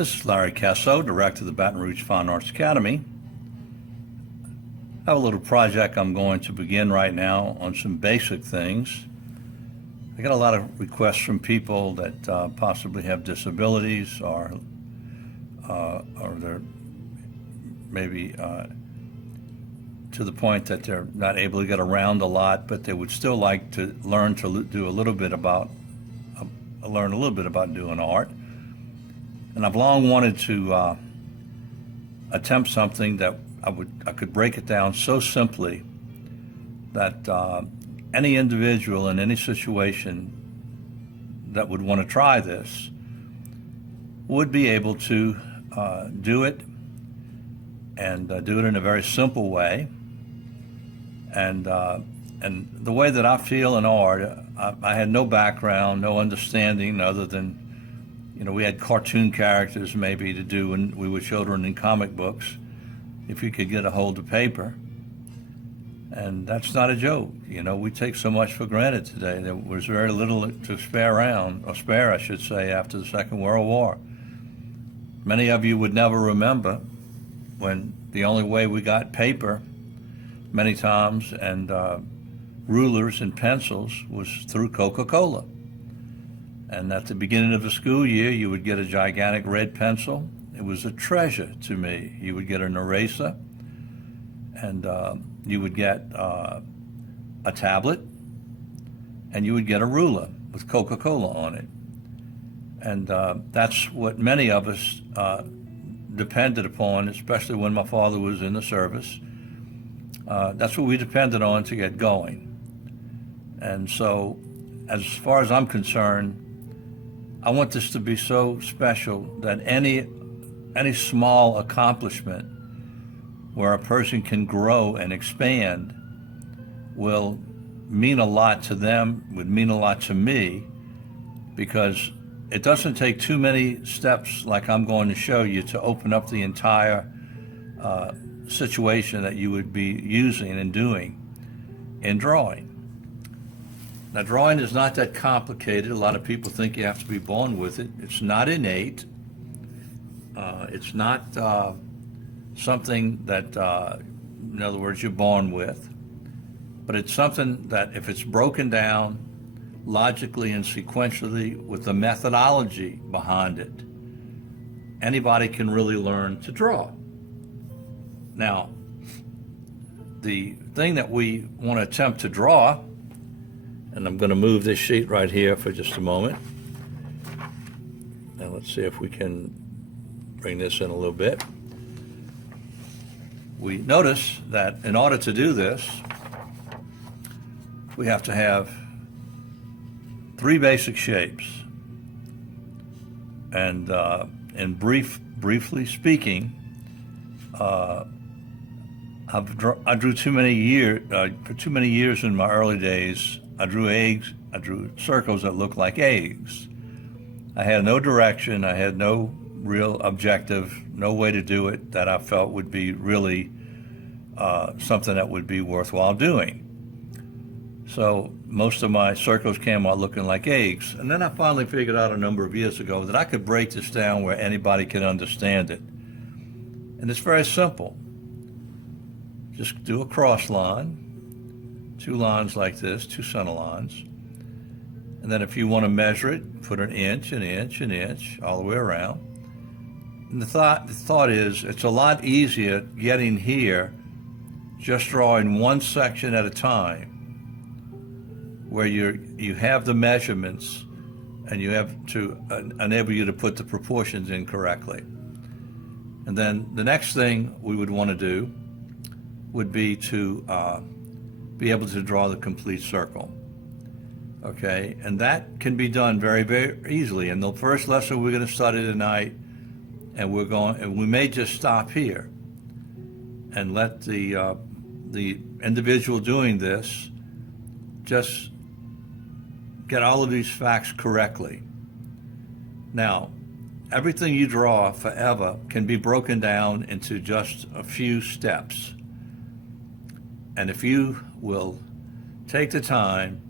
This is Larry Casso, director of the Baton Rouge Fine Arts Academy. I have a little project I'm going to begin right now on some basic things. I get a lot of requests from people that possibly have disabilities or they're maybe to the point that they're not able to get around a lot, but they would still like to learn to do a little bit about doing art. And I've long wanted to attempt something that I could break it down so simply that any individual in any situation that would want to try this would be able to do it and do it in a very simple way. And the way that I feel in art, I had no background, no understanding other than, we had cartoon characters maybe to do when we were children in comic books, if you could get a hold of paper. And that's not a joke. We take so much for granted today. There was very little to spare, I should say, after the Second World War. Many of you would never remember when the only way we got paper many times and rulers and pencils was through Coca-Cola. And at the beginning of the school year, you would get a gigantic red pencil. It was a treasure to me. You would get an eraser, and you would get a tablet, and you would get a ruler with Coca-Cola on it. And that's what many of us depended upon, especially when my father was in the service. That's what we depended on to get going. And so, as far as I'm concerned, I want this to be so special that any small accomplishment where a person can grow and expand will mean a lot to them, would mean a lot to me, because it doesn't take too many steps like I'm going to show you to open up the entire situation that you would be using and doing in drawing. Now, drawing is not that complicated. A lot of people think you have to be born with it. It's not innate. It's not something that, in other words, you're born with. But it's something that if it's broken down logically and sequentially with the methodology behind it, anybody can really learn to draw. Now, the thing that we want to attempt to draw, and I'm going to move this sheet right here for just a moment. Now let's see if we can bring this in a little bit. We notice that in order to do this, we have to have three basic shapes. And briefly speaking, I drew too many years. For too many years in my early days, I drew eggs. I drew circles that looked like eggs. I had no direction. I had no real objective, no way to do it that I felt would be really something that would be worthwhile doing. So most of my circles came out looking like eggs. And then I finally figured out a number of years ago that I could break this down where anybody can understand it. And it's very simple. Just do a cross line, two lines like this, two center lines. And then if you want to measure it, put an inch, an inch, an inch, all the way around. And the thought is, it's a lot easier getting here just drawing one section at a time, where you have the measurements and you have to enable you to put the proportions in correctly. And then the next thing we would want to do would be to be able to draw the complete circle. Okay, and that can be done very, very easily. In the first lesson we're going to study tonight, and we may just stop here and let the individual doing this just get all of these facts correctly. Now, everything you draw forever can be broken down into just a few steps. And if you will take the time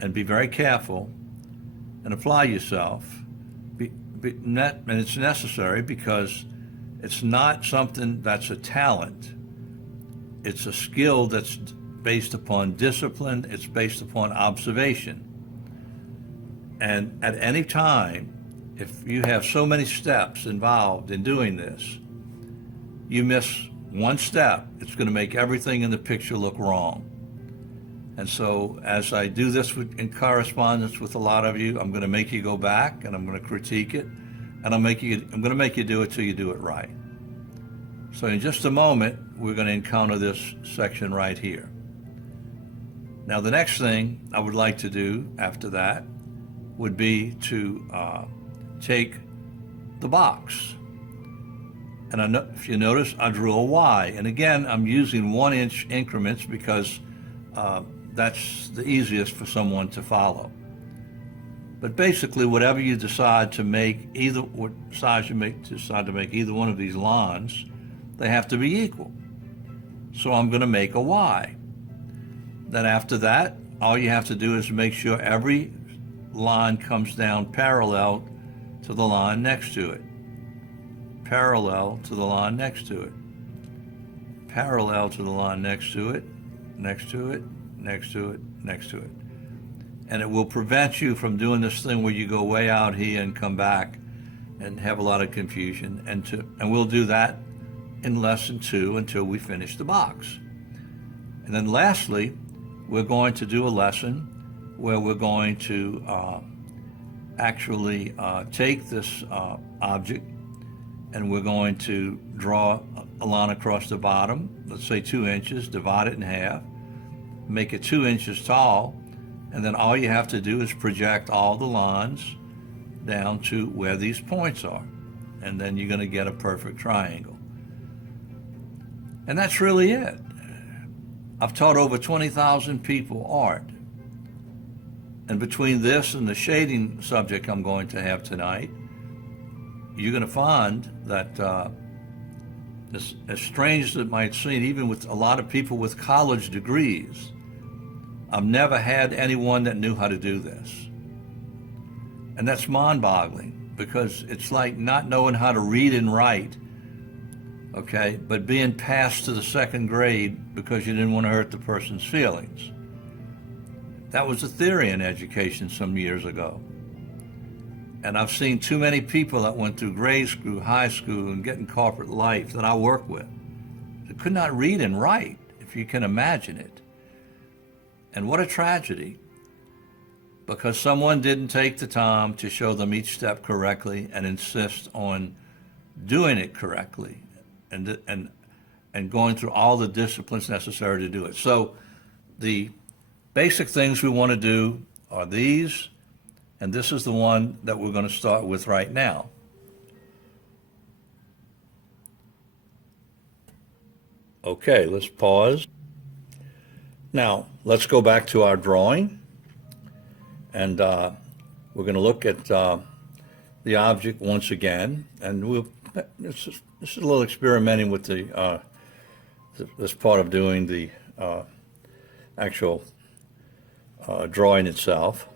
and be very careful and apply yourself, and it's necessary because it's not something that's a talent. It's a skill that's based upon discipline. It's based upon observation. And at any time, if you have so many steps involved in doing this, you miss one step, it's going to make everything in the picture look wrong. And so as I do this in correspondence with a lot of you, I'm going to make you go back and I'm going to critique it, and I'm going to make you do it till you do it right. So in just a moment, we're going to encounter this section right here. Now the next thing I would like to do after that would be to take the box. And if you notice, I drew a Y. And again, I'm using 1-inch increments because that's the easiest for someone to follow. But basically, whatever you decide to make, what size you decide to make either one of these lines, they have to be equal. So I'm going to make a Y. Then after that, all you have to do is make sure every line comes down parallel to the line next to it. Parallel to the line next to it. Parallel to the line next to it, next to it, next to it, next to it. And it will prevent you from doing this thing where you go way out here and come back and have a lot of confusion. And we'll do that in lesson 2 until we finish the box. And then lastly, we're going to do a lesson where we're going to actually take this object and we're going to draw a line across the bottom, let's say 2 inches, divide it in half, make it 2 inches tall, and then all you have to do is project all the lines down to where these points are, and then you're going to get a perfect triangle. And that's really it. I've taught over 20,000 people art. And between this and the shading subject I'm going to have tonight, you're going to find that, as strange as it might seem, even with a lot of people with college degrees, I've never had anyone that knew how to do this. And that's mind-boggling, because it's like not knowing how to read and write, okay, but being passed to the 2nd grade because you didn't want to hurt the person's feelings. That was a theory in education some years ago. And I've seen too many people that went through grade school, high school, and get in corporate life that I work with that could not read and write, if you can imagine it. And what a tragedy, because someone didn't take the time to show them each step correctly and insist on doing it correctly and going through all the disciplines necessary to do it. So the basic things we want to do are these, and this is the one that we're going to start with right now. Okay, let's pause. Now, let's go back to our drawing, and we're going to look at the object once again, and this is a little experimenting with this part of doing the actual drawing itself.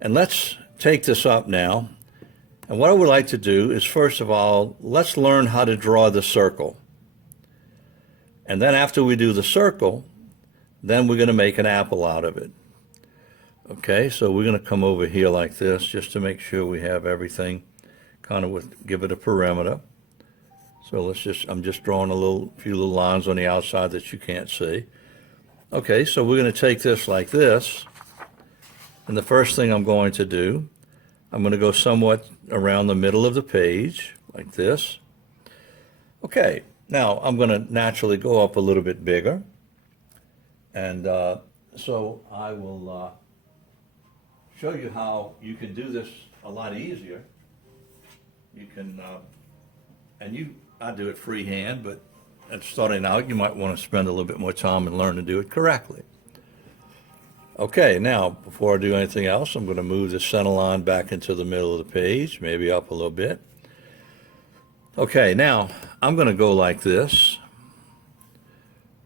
And let's take this up now. And what I would like to do is, first of all, let's learn how to draw the circle. And then after we do the circle, then we're going to make an apple out of it. Okay, so we're going to come over here like this just to make sure we have everything kind of give it a perimeter. So I'm just drawing a few little lines on the outside that you can't see. Okay, so we're going to take this like this. And the first thing I'm going to do, I'm going to go somewhat around the middle of the page, like this. Okay, now I'm going to naturally go up a little bit bigger. And so I will show you how you can do this a lot easier. You can, I do it freehand, but at starting out, you might want to spend a little bit more time and learn to do it correctly. Okay, now, before I do anything else, I'm going to move the center line back into the middle of the page, maybe up a little bit. Okay, now, I'm going to go like this.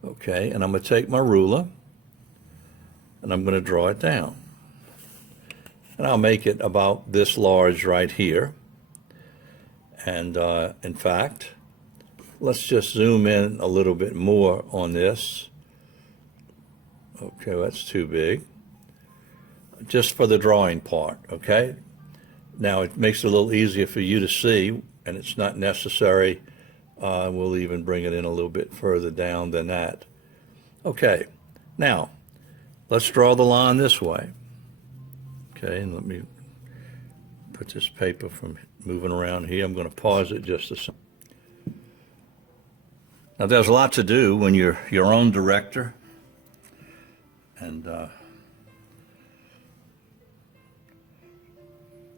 Okay, and I'm going to take my ruler, and I'm going to draw it down. And I'll make it about this large right here. And in fact, let's just zoom in a little bit more on this. Okay, that's too big. Just for the drawing part, okay? Now it makes it a little easier for you to see, and it's not necessary. We'll even bring it in a little bit further down than that. Okay, now let's draw the line this way. Okay, and let me put this paper from moving around here. I'm going to pause it just a second. Now there's a lot to do when you're your own director, and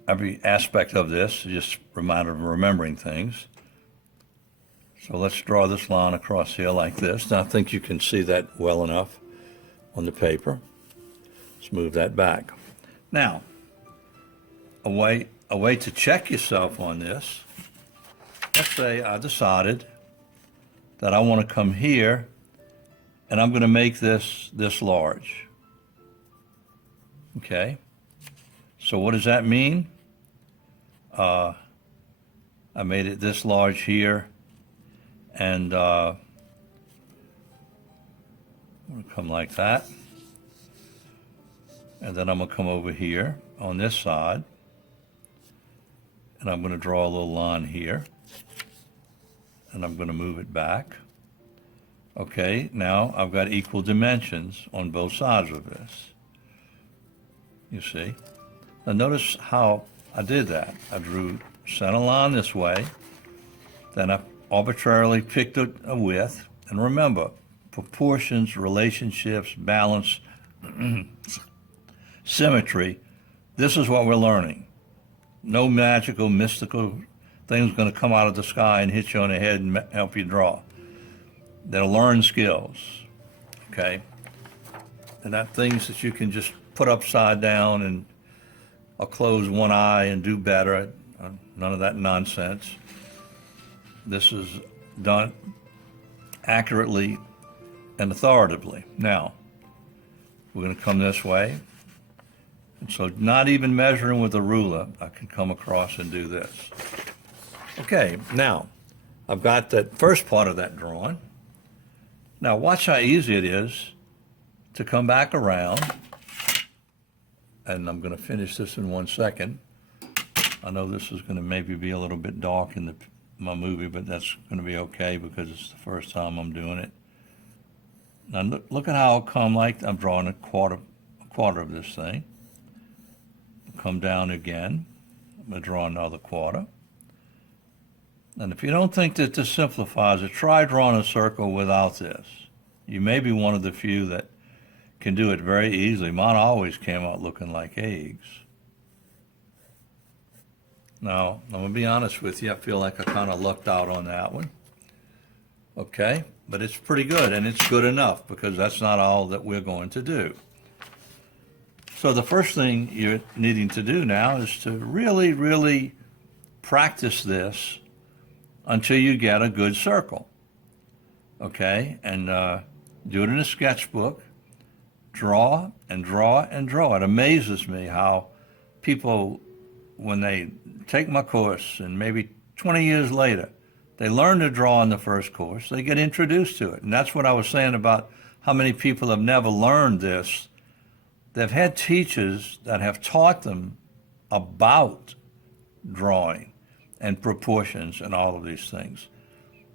every aspect of this is just a reminder of remembering things. So let's draw this line across here like this. Now I think you can see that well enough on the paper. Let's move that back. Now, a way to check yourself on this, let's say I decided that I want to come here and I'm going to make this large. Okay? So what does that mean? I made it this large here, and I'm going to come like that. And then I'm going to come over here on this side, and I'm going to draw a little line here, and I'm going to move it back. Okay, now I've got equal dimensions on both sides of this. You see? Now notice how I did that. I drew center line this way, then I arbitrarily picked a width, and remember, proportions, relationships, balance, symmetry, this is what we're learning. No magical, mystical thing's going to come out of the sky and hit you on the head and help you draw. They're learned skills, okay? They're not things that you can just put upside down and I'll close one eye and do better. None of that nonsense. This is done accurately and authoritatively. Now, we're going to come this way. And so not even measuring with a ruler, I can come across and do this. Okay, now, I've got that first part of that drawing. Now watch how easy it is to come back around, and I'm going to finish this in 1 second. I know this is going to maybe be a little bit dark in my movie, but that's going to be okay because it's the first time I'm doing it. Now look at how I'll come like I'm drawing a quarter of this thing. Come down again. I'm going to draw another quarter. And if you don't think that this simplifies it, try drawing a circle without this. You may be one of the few that can do it very easily. Mine always came out looking like eggs. Now, I'm going to be honest with you, I feel like I kind of lucked out on that one. Okay, but it's pretty good, and it's good enough because that's not all that we're going to do. So the first thing you're needing to do now is to really, really practice this until you get a good circle, okay? And do it in a sketchbook, draw and draw and draw. It amazes me how people, when they take my course and maybe 20 years later, they learn to draw in the first course, they get introduced to it. And that's what I was saying about how many people have never learned this. They've had teachers that have taught them about drawing and proportions and all of these things.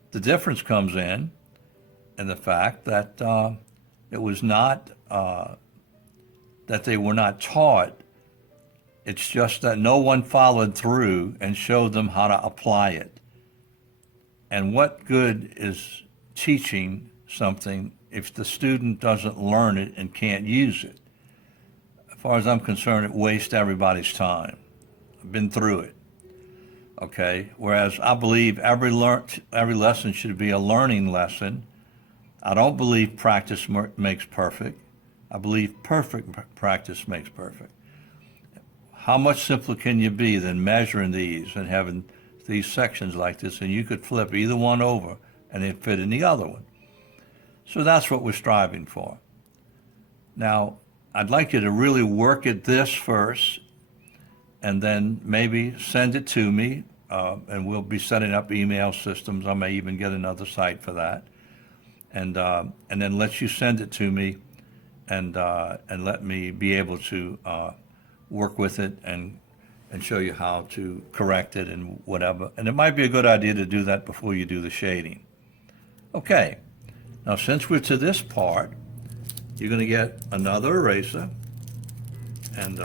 The difference comes in the fact that it was not that they were not taught. It's just that no one followed through and showed them how to apply it. And what good is teaching something if the student doesn't learn it and can't use it? As far as I'm concerned, it wastes everybody's time. I've been through it. Okay, whereas I believe every lesson should be a learning lesson. I don't believe practice makes perfect. I believe perfect practice makes perfect. How much simpler can you be than measuring these and having these sections like this, and you could flip either one over and it fit in the other one. So that's what we're striving for. Now, I'd like you to really work at this first, and then maybe send it to me and we'll be setting up email systems. I may even get another site for that, and then let you send it to me, and let me be able to work with it and show you how to correct it and whatever. And it might be a good idea to do that before you do the shading. Okay, now since we're to this part, you're going to get another eraser, and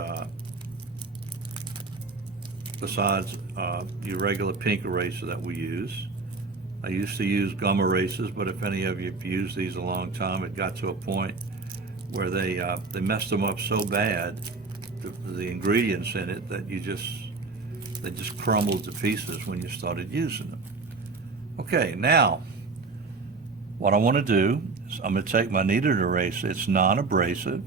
besides your regular pink eraser that we use. I used to use gum erasers, but if any of you have used these a long time, it got to a point where they messed them up so bad, the ingredients in it, that they just crumbled to pieces when you started using them. Okay, now what I want to do is I'm going to take my kneaded eraser. It's non-abrasive.